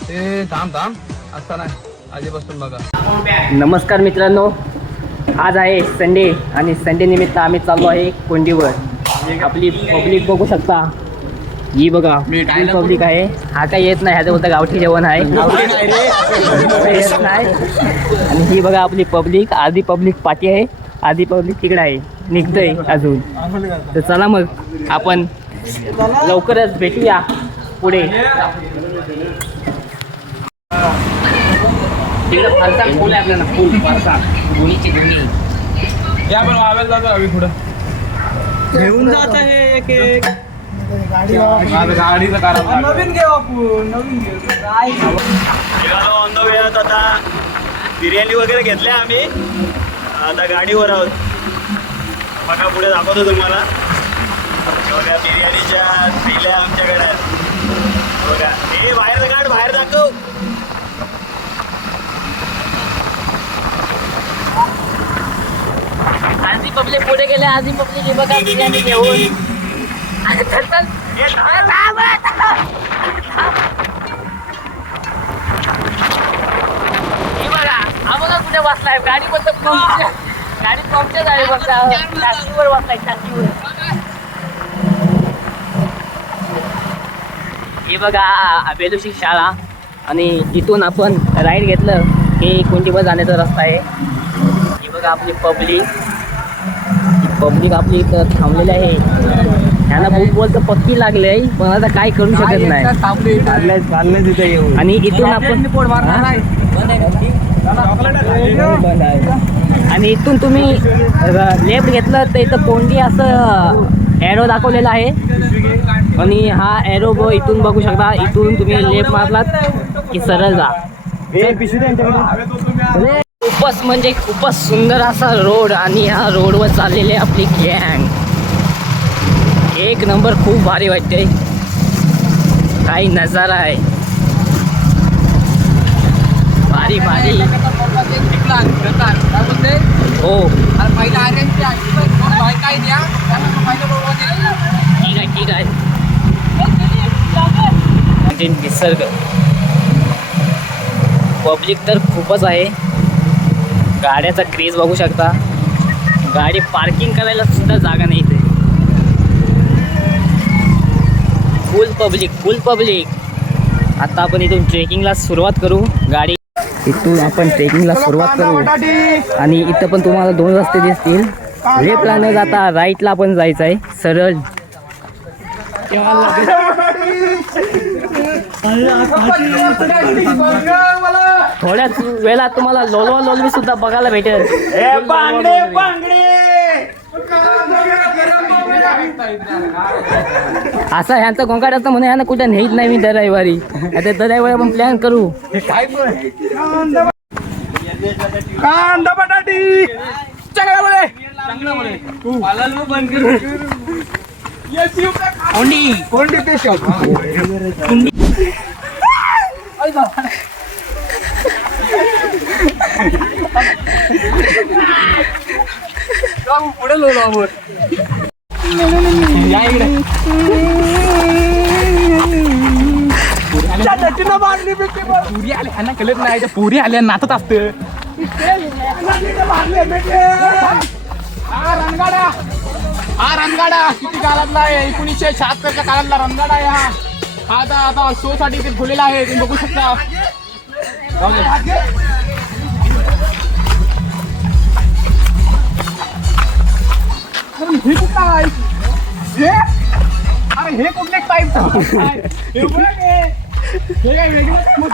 ते थांब थांब. असता नाही. आधीपासून बघा. नमस्कार मित्रांनो. आज आहे संडे आणि संडे निमित्त आम्ही चाललो आहे कोंडीवर. आपली पब्लिक बघू शकता. ही बघा पब्लिक आहे. हा काय येत नाही ह्याचं बोलतं गावठी जेवण आहे. येत नाही. आणि ही बघा आपली पब्लिक आधी पब्लिक पाठी आहे. आधी पब्लिक तिकडे आहे. निघतंय अजून. तर चला मग आपण लवकरच भेटूया. पुढे. फरसाण फुल आहे आपल्याला फुल फरसाण दोन्हीची दोन्ही. या पण वावेल जातो आम्ही पुढं. घेऊन जात आहे एक एक. माझं गाडीचं कारण नवीन घेऊ आपण नवीन घेऊ निघालो ऑन द वे आता. बिर्याणी वगैरे घेतल्या आम्ही. आता गाडीवर आहोत. बघा पुढे दाखवतो तुम्हाला. बघा बिर्याणीच्या थैल्या आमच्याकडे आहेत. बघा. हे बाहेर काढ बाहेर दाखव. आधी पब्लिक पुढे गेले आधी पब्लिक हे बघा बिर्याणी घेऊन. बघा कुठे बसलाय? गाडी पंक्चर गाडी पंक्चर झाली बघा टाकीवर बसलाय टाकीवर. हे बघा बेदुशी शाळा. आणि तिथून आपण राईड घेतलं की कोणती जाण्याचा रस्ता आहे. ही बघा आपली पब्लिक पब्लिक आपली इथं थांबलेली आहे. त्यांना बोल बोल तर पक्की लागले आहे पण आता काय करू शकत नाही आणि इथून आपण. आणि इथून तुम्ही लेफ्ट घेतलं तर इथं कोंडी असं ॲरो दाखवलेला आहे. आणि हा ॲरो ब इथून बघू शकता इथून तुम्ही लेफ्ट मारलात की सरळ जा. खूपच म्हणजे खूपच सुंदर असा रोड आणि ह्या रोडवर चाललेली आपली गँग एक नंबर खूप भारी वाटते काही नजारा आहे. भारी भारी हो ठीक आहे ठीक आहे म्हणजे निसर्ग. पब्लिक तर खूपच आहे. गाड्याचा क्रेज बघू शकता. गाडी पार्किंग करायला सुद्धा जागा नाही इथे. फुल पब्लिक फुल पब्लिक आता आपण इथून ट्रेकिंगला सुरुवात करू. गाडी इथून आपण ट्रेकिंगला सुरुवात करू. आणि इथं पण तुम्हाला दोन रस्ते दिसतील. लेफ्टला न जाता राईटला पण जायचं आहे सरळ. थोड्याच वेळात तुम्हाला लोलवा लोलवी सुद्धा बघायला भेटेल. असा ह्यांचा गोंगाट असतं म्हणून ह्यांना कुठे नेत नाही मी दर रविवारी. आता दर रविवारी आपण प्लॅन करू. कांदा बटाटी. चांगला बोले कोंडी. कोणती ते पुढे लोलो पुरी आल्या ह्यांना कळत नाही त्या पुरी आल्या नाचत असत हा रणगाडा. हा रणगाडा. किती काळातला आहे? एकोणीसशे शहात्तरच्या काळातला रणगाडा या हा हा आता आता शो साठी ते खुलेला आहे तुम्ही बघू शकता जाऊ दे. अरे हे कुठला आहे हे अरे हे कुठले टाईप हे बघ हे. हे काय वेगळं काम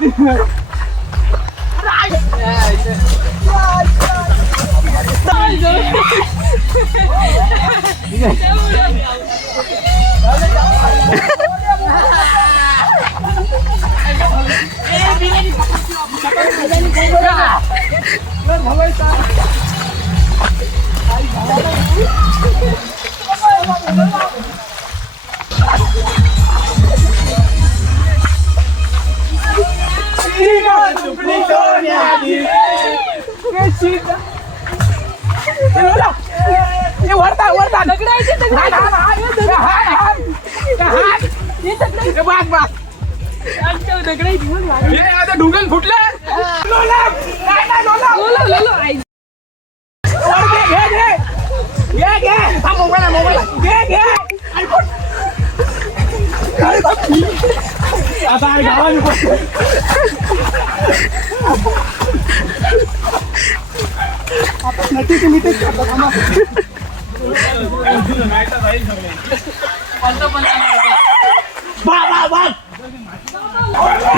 वरता वरता दगड आहे ते दगड. हात, हात, हात, हात, हात. आता ढुंगण फुटले लोला! नाही, नाही, लोला!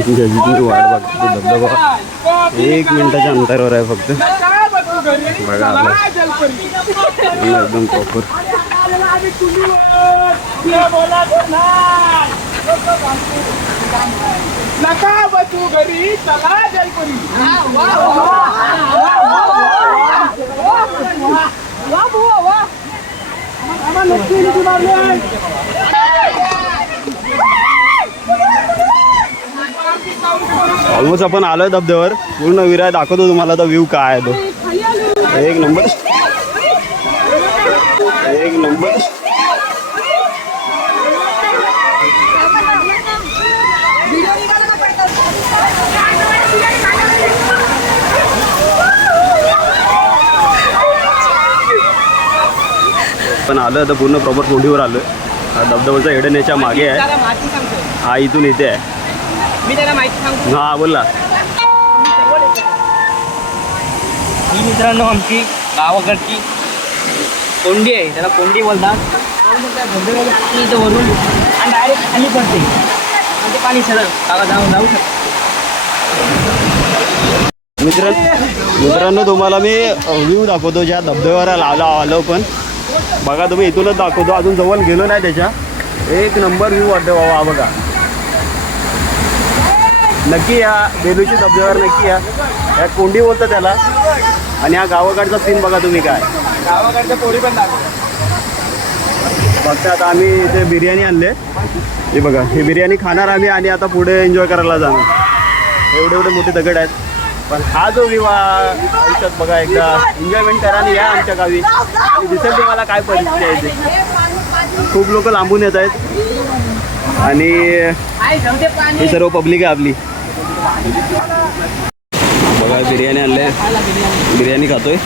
त्याची वाट बघतो धबधबा एक मिनिटाच्या अंतरावर आहे फक्त बघा आपला एकदम प्रॉपर नका बसू घरी चला ऑलमोस्ट आपण आलोय धबधब्यावर. पूर्ण विराय दाखवतो तुम्हाला आता व्ह्यू काय आहे तो. एक नंबर एक नंबर पण आलं तर पूर्ण प्रॉपर कोंडीवर आलोय. धबधब्याचा हेडन याच्या मागे आहे. हा इथून इथे आहे. मी त्याला माहिती सांगतो. हा बोला. ही मित्रांनो आमची गावाकडची कोंडी आहे. त्याला कोंडी बोलतात. ती इथं वरून आणि डायरेक्ट खाली पडते. ते पाणी सरळ काका जाऊन जाऊ शकतो. मित्र मित्रांनो तुम्हाला मी व्ह्यू दाखवतो. ज्या धबधब्यावर आलो आलो पण. बघा तुम्ही इथूनच दाखवतो. अजून जवळ गेलो नाही त्याच्या. एक नंबर व्ह्यू वाटतो बाबा बघा. नक्की या बेलूची धबधब्यावर नक्की या. या कोंडी बोलतं त्याला. आणि हा गावाकडचा सीन बघा तुम्ही काय. गावाकडच्या पोरी पण फक्त आता आम्ही इथे बिर्याणी आणले. हे बघा ही बिर्याणी खाणार आम्ही आणि आता पुढे एन्जॉय करायला जाणार. एवढे एवढे मोठे दगड आहेत. पण हा जो विवाह आयुष्यात बघा एकदा एन्जॉयमेंट करा आणि या आमच्या गावी. आणि दिसेल तुम्हाला काय परिस्थिती आहे ते खूप लोक लांबून येत आहेत. आणि ही सर्व पब्लिक आहे आपली. बघा बिर्याणी आणले बिर्याणी खातोय.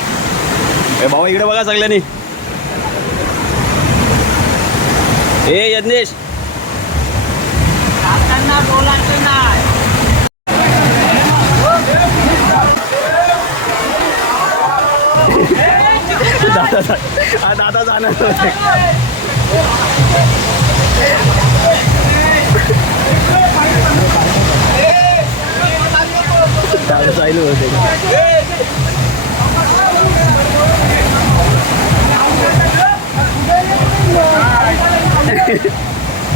ए भाऊ इकडे बघा सगळ्यांनी. ए यज्ञेश. दादा दादा जाणार चालू होते.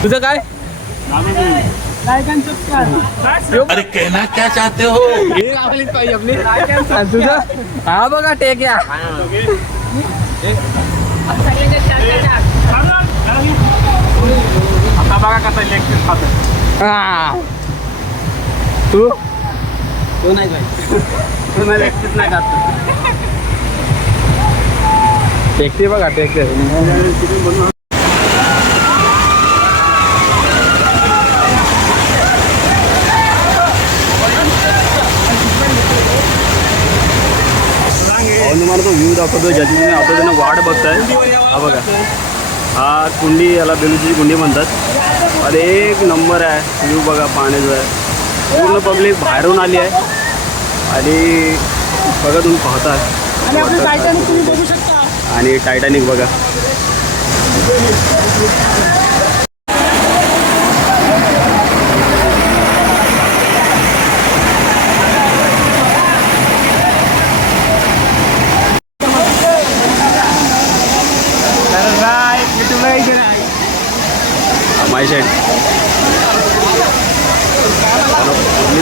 तुझं काय? अरे कहना क्या चाहते हो? तुझं? हा बघा टेक्या आता बघा कसा इलेक्शन तू? तो नाही पाहिजे तो मला एकटीच नाही खात टेकते बघा टेकते भाऊ तुम्हाला तो व्ह्यू दाखवतो ज्याची तुम्ही आता त्यांना वाट बघताय. हा बघा. हा कुंडी याला बेलूची कुंडी म्हणतात. अरे एक नंबर आहे. व्ह्यू बघा पाण्याचा आहे. पूर्ण पब्लिक बाहेरून आली आहे. आणि बघा तुम्ही पाहता आणि टायटॅनिक बघा माय साईड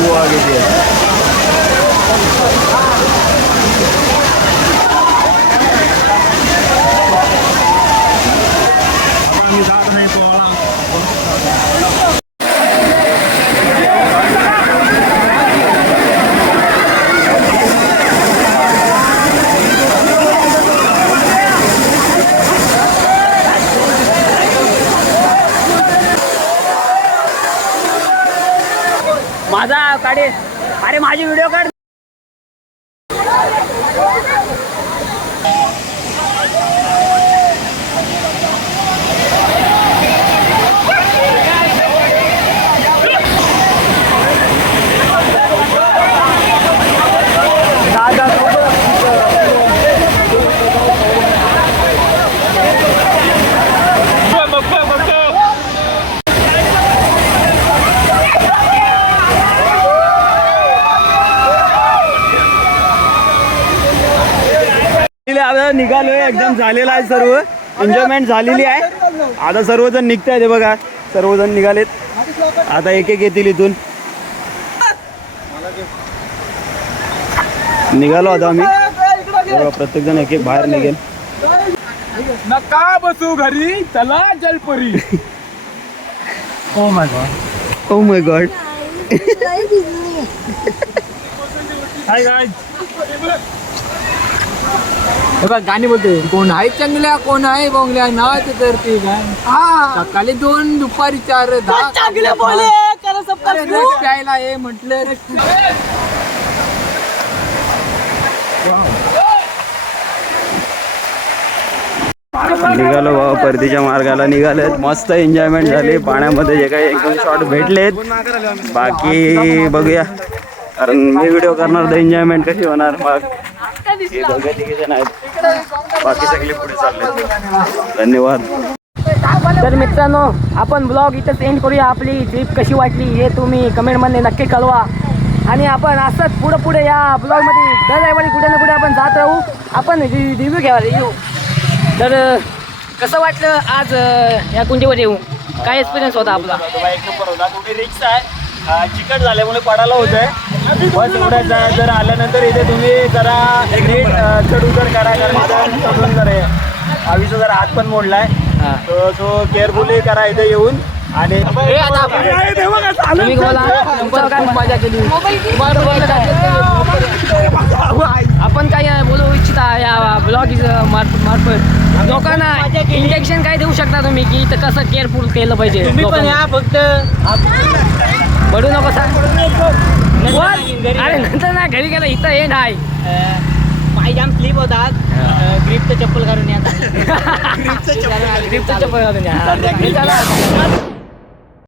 हवा किती आहे माझा काढे अरे माझी व्हिडिओ काढ आता निघालोय एकदम झालेला आहे सर्व. एन्जॉयमेंट झालेली आहे. आता सर्वजण निघतायत हे बघा. सर्वजण निघालेत. आता एक एक येतील इथून. निघालो आता आम्ही. बघा, प्रत्येक जण एक एक बाहेर निघेल. नका बसू घरी चला जलपरी. ओ माय गॉड हाय गाय हे बघ गाणी बोलते कोण आहे चांगल्या कोण आहे बोंगल्या? ना ते तर ते काय सकाळी दोन दुपारी चार दहा अरे रे, प्यायला म्हटलं रे निघालो बाबा परतीच्या मार्गाला निघालेत. मस्त एन्जॉयमेंट झाली. पाण्यामध्ये जे काही एकदम शॉट भेटलेत. बाकी बघूया. कारण मी व्हिडिओ करणार तर एन्जॉयमेंट कशी होणार? मग दोघे तिघे जण आहेत. बाकी सगळे पुढे चालले. धन्यवाद. तर मित्रांनो आपण ब्लॉग इथंच एंड करूया. आपली ट्रिप कशी वाटली हे तुम्ही कमेंटमध्ये नक्की कळवा. आणि आपण असंच पुढं पुढे या ब्लॉगमध्ये. दर रविवारी कुठे ना कुठे आपण जात राहू. आपण रिव्ह्यू घ्यावा रिव्ह्यू तर कसं वाटलं आज या कुंडीवर येऊ? काय एक्सपिरियन्स होता आपला? एक नंबर होता थोडी रिक्स आहे. चिकट झाल्यामुळे पडायला होत आहे बस उडायचा जर आल्यानंतर इथे तुम्ही जरा नीट चढ उतर करा कारण समजून जर आहे आवीचा जरा हात पण मोडलाय. तो सो केअरफुली करा इथे येऊन. आणि आपण काय बोलू इच्छिता या ब्लॉग मार्फत. लोकांना इंजेक्शन काय देऊ शकता तुम्ही की इथं कसं केअरफुल केलं पाहिजे लोकांना? फक्त पडू नको सांग अरे नंतर ना घरी गेलं. इथं एंड आहे पाय जाम स्लीप होतात. ग्रीपचं चप्पल घालून या. ग्रीपचं चप्पल घालून या.